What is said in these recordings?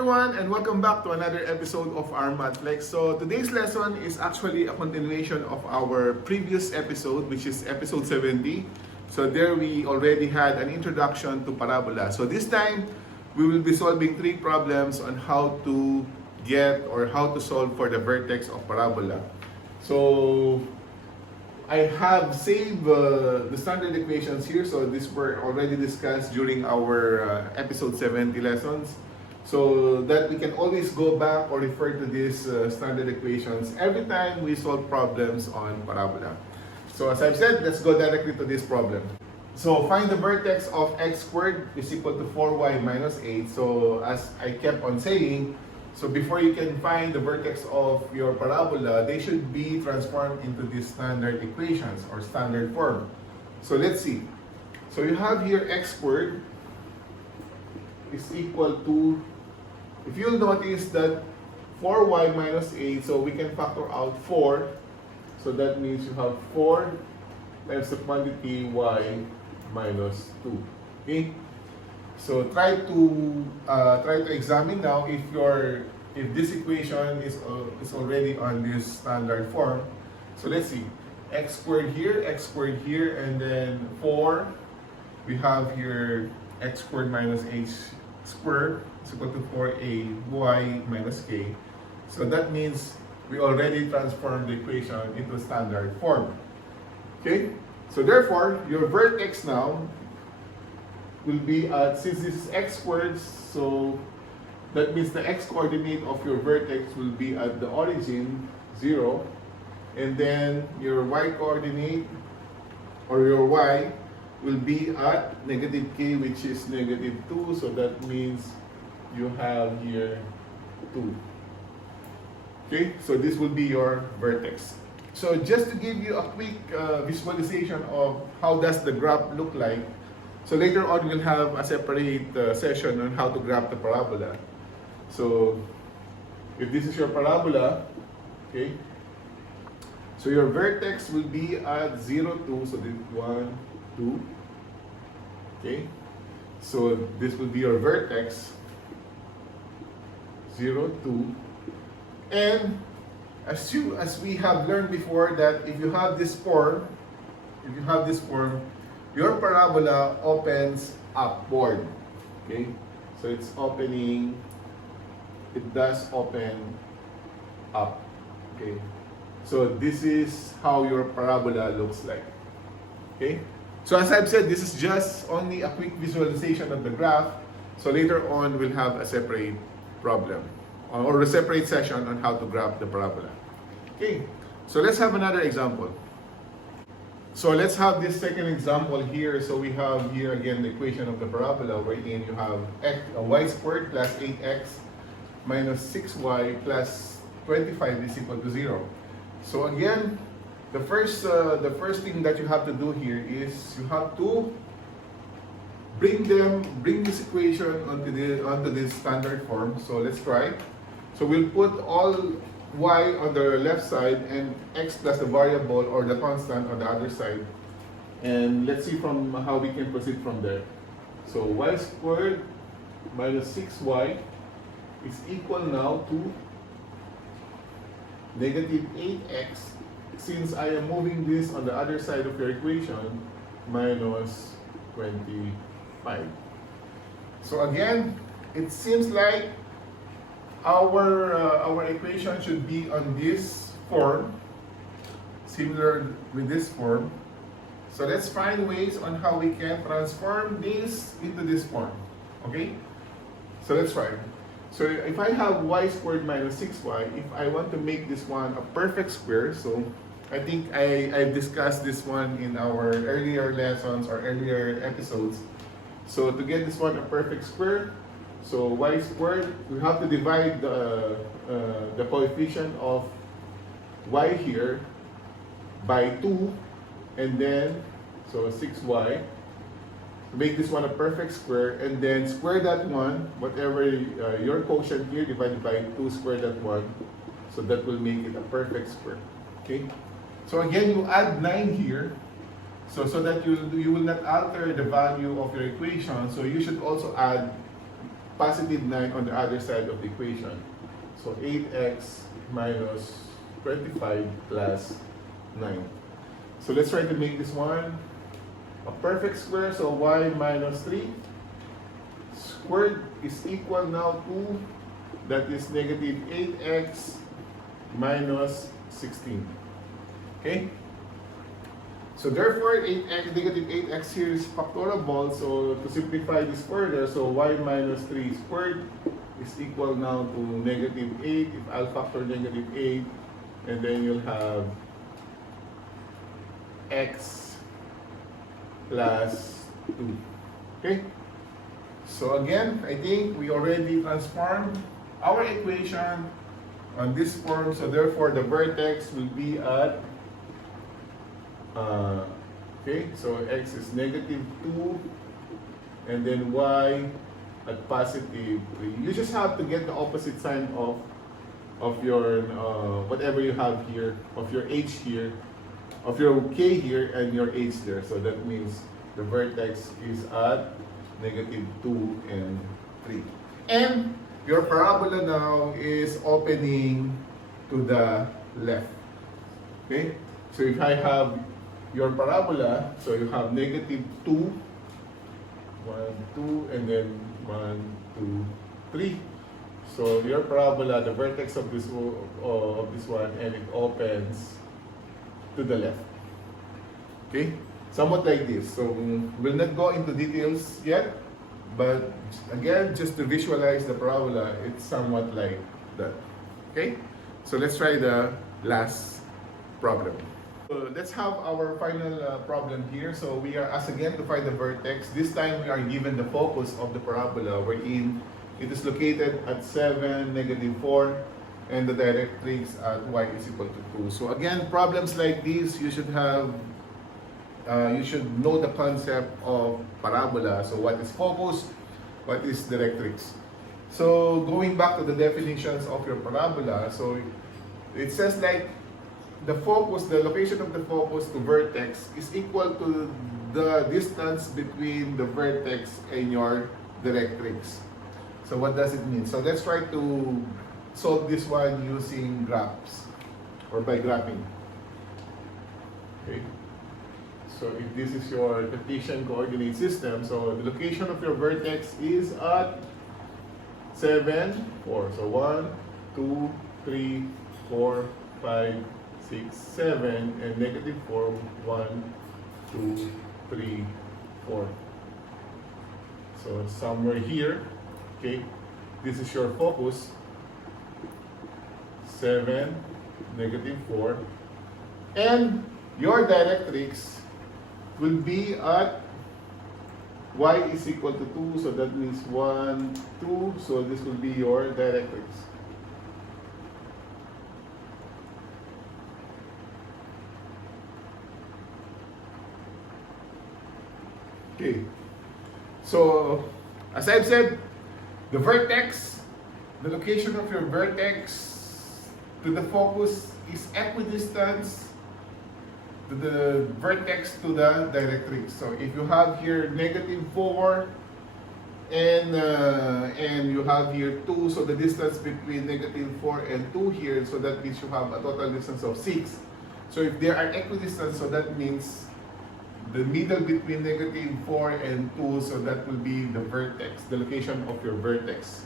everyone, and welcome back to another episode of our MATHFLEX. So today's lesson is actually a continuation of our previous episode, which is episode 70. So there we already had an introduction to parabola. So this time, we will be solving 3 problems on how to get or how to solve for the vertex of parabola. So I have saved the standard equations here. So these were already discussed during our episode 70 lessons. So that we can always go back or refer to these standard equations every time we solve problems on parabola. So as I've said, let's go directly to this problem. So find the vertex of x squared is equal to 4y minus 8. So as I kept on saying, so before you can find the vertex of your parabola, they should be transformed into these standard equations or standard form. So let's see. So you have here x squared is equal to, if you'll notice that 4y minus 8, so we can factor out 4. So that means you have 4 times the quantity y minus 2. Okay? So try to examine now if this equation is already on this standard form. So let's see. X squared here, and then 4. We have here x squared minus h squared is equal to 4ay minus k. So that means we already transformed the equation into standard form. Okay? So therefore, your vertex now will be at, since this is x squared, so that means the x coordinate of your vertex will be at the origin, 0, and then your y coordinate or your y will be at negative k, which is negative 2, so that means you have here 2. Okay, so this will be your vertex. So just to give you a quick visualization of how does the graph look like, so later on we'll have a separate session on how to graph the parabola. So if this is your parabola, okay, so your vertex will be at 0, 2, so this 1, 2, okay, so this will be your vertex, 0, 2, and as we have learned before that if you have this form, your parabola opens upward. Okay, so it's opening, it does open up. Okay, so this is how your parabola looks like. Okay, so as I've said, this is just only a quick visualization of the graph. So later on we'll have a separate problem or a separate session on how to graph the parabola. Okay, so let's have another example. So let's have this second example here. So we have here again the equation of the parabola, wherein you have y squared plus 8x minus 6y plus 25 is equal to 0. So again, the first thing that you have to do here is you have to bring this equation onto this standard form. So let's try. So we'll put all y on the left side and x plus the variable or the constant on the other side. And let's see from how we can proceed from there. So y squared minus 6y is equal now to negative 8x, since I am moving this on the other side of your equation, minus 25. So again, it seems like our equation should be on this form, similar with this form. So let's find ways on how we can transform this into this form. Okay, so let's try. So if I have y squared minus 6y, if I want to make this one a perfect square, so I think I've discussed this one in our earlier lessons or earlier episodes. So to get this one a perfect square, so y squared, we have to divide the coefficient of y here by 2, and then, so 6y, to make this one a perfect square, and then square that one, whatever your quotient here, divided by 2, square that one, so that will make it a perfect square. Okay, so again, you add 9 here, so that you will not alter the value of your equation, so you should also add positive 9 on the other side of the equation. So 8x minus 25 plus 9. So let's try to make this one a perfect square. So y minus 3 squared is equal now to, that is negative 8x minus 16. Okay? So therefore, 8x, negative 8x here is factorable. So to simplify this further, so y minus 3 squared is equal now to negative 8. If I'll factor negative 8, and then you'll have x plus 2. Okay? So again, I think we already transformed our equation on this form. So therefore, the vertex will be at okay, so x is negative 2, and then y at positive 3. You just have to get the opposite sign of your whatever you have here, of your h here, of your k here, and your h there. So that means the vertex is at negative 2 and 3. And your parabola now is opening to the left. Okay? So if I have your parabola, so you have negative 2, 1, 2, and then 1, 2, 3. So your parabola, the vertex of this one, and it opens to the left. Okay? Somewhat like this. So we'll not go into details yet, but again, just to visualize the parabola, it's somewhat like that. Okay? So let's try the last problem. Let's have our final problem here. So we are asked again to find the vertex. This time we are given the focus of the parabola, wherein it is located at 7, negative 4, and the directrix at y is equal to 2. So again, problems like this, you should have, you should know the concept of parabola. So what is focus? What is directrix? So going back to the definitions of your parabola, so it says like, the focus, the location of the focus to vertex is equal to the distance between the vertex and your directrix. So what does it mean? So let's try to solve this one using graphs or by graphing. Okay. So if this is your Cartesian coordinate system, so the location of your vertex is at 7, 4. So 1, 2, 3, 4, 5, 6, 7, and negative 4, 1, 2, 3, 4. So somewhere here, okay, this is your focus, 7, negative 4, and your directrix will be at y is equal to 2, so that means 1, 2, so this will be your directrix. Okay, so as I've said, the vertex, the location of your vertex to the focus is equidistant to the vertex to the directrix. So if you have here negative 4 and you have here 2, so the distance between negative 4 and 2 here, so that means you have a total distance of 6. So if they are equidistant, so that means the middle between negative 4 and 2, so that will be the vertex, the location of your vertex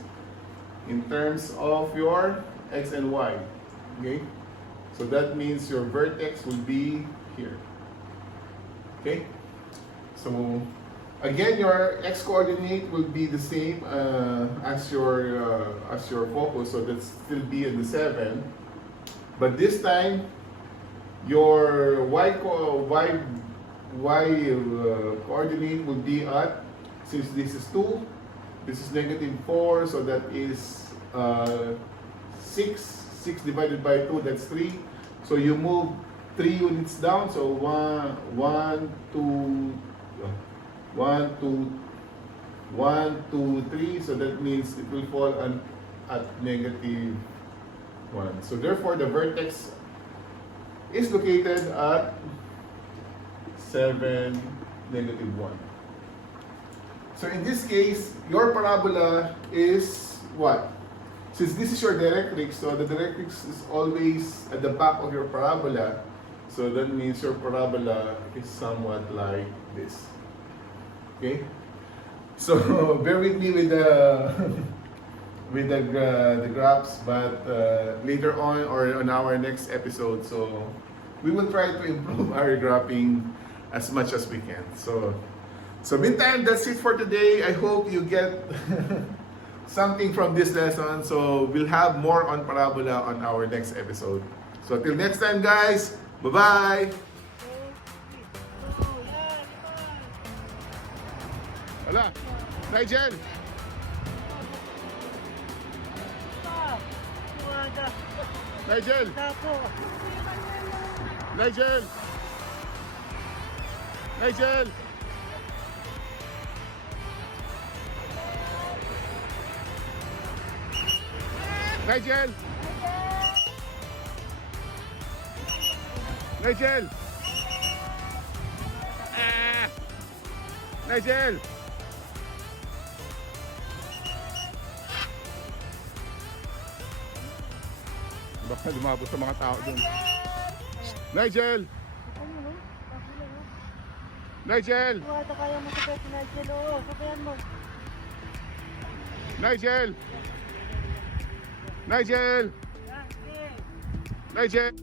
in terms of your x and y. Okay, so that means your vertex will be here. Okay, so again, your x coordinate will be the same as your focus, so that's still be in the 7, but this time your coordinate will be at, since this is 2, this is negative 4, so that is 6 divided by 2, that's 3. So you move 3 units down, so 1, 2, 3, so that means it will fall at negative 1. So therefore, the vertex is located at 7, negative 1. So in this case, your parabola is what? Since this is your directrix, so the directrix is always at the back of your parabola. So that means your parabola is somewhat like this. Okay? So bear with me with the with the graphs, but later on or on our next episode, so we will try to improve our graphing as much as we can. So meantime, that's it for today. I hope you get something from this lesson. So we'll have more on parabola on our next episode. So till next time, guys. Bye-bye. Wala. Nigel. Nigel. Nigel. Nigel. Nigel! Nigel! Ah! Nigel! Baka lumabot sa mga tao dun. Nigel! Nigel! Kaya mo sa Nigel, oo. Sabayan mo. Nigel! Nigel! Nigel!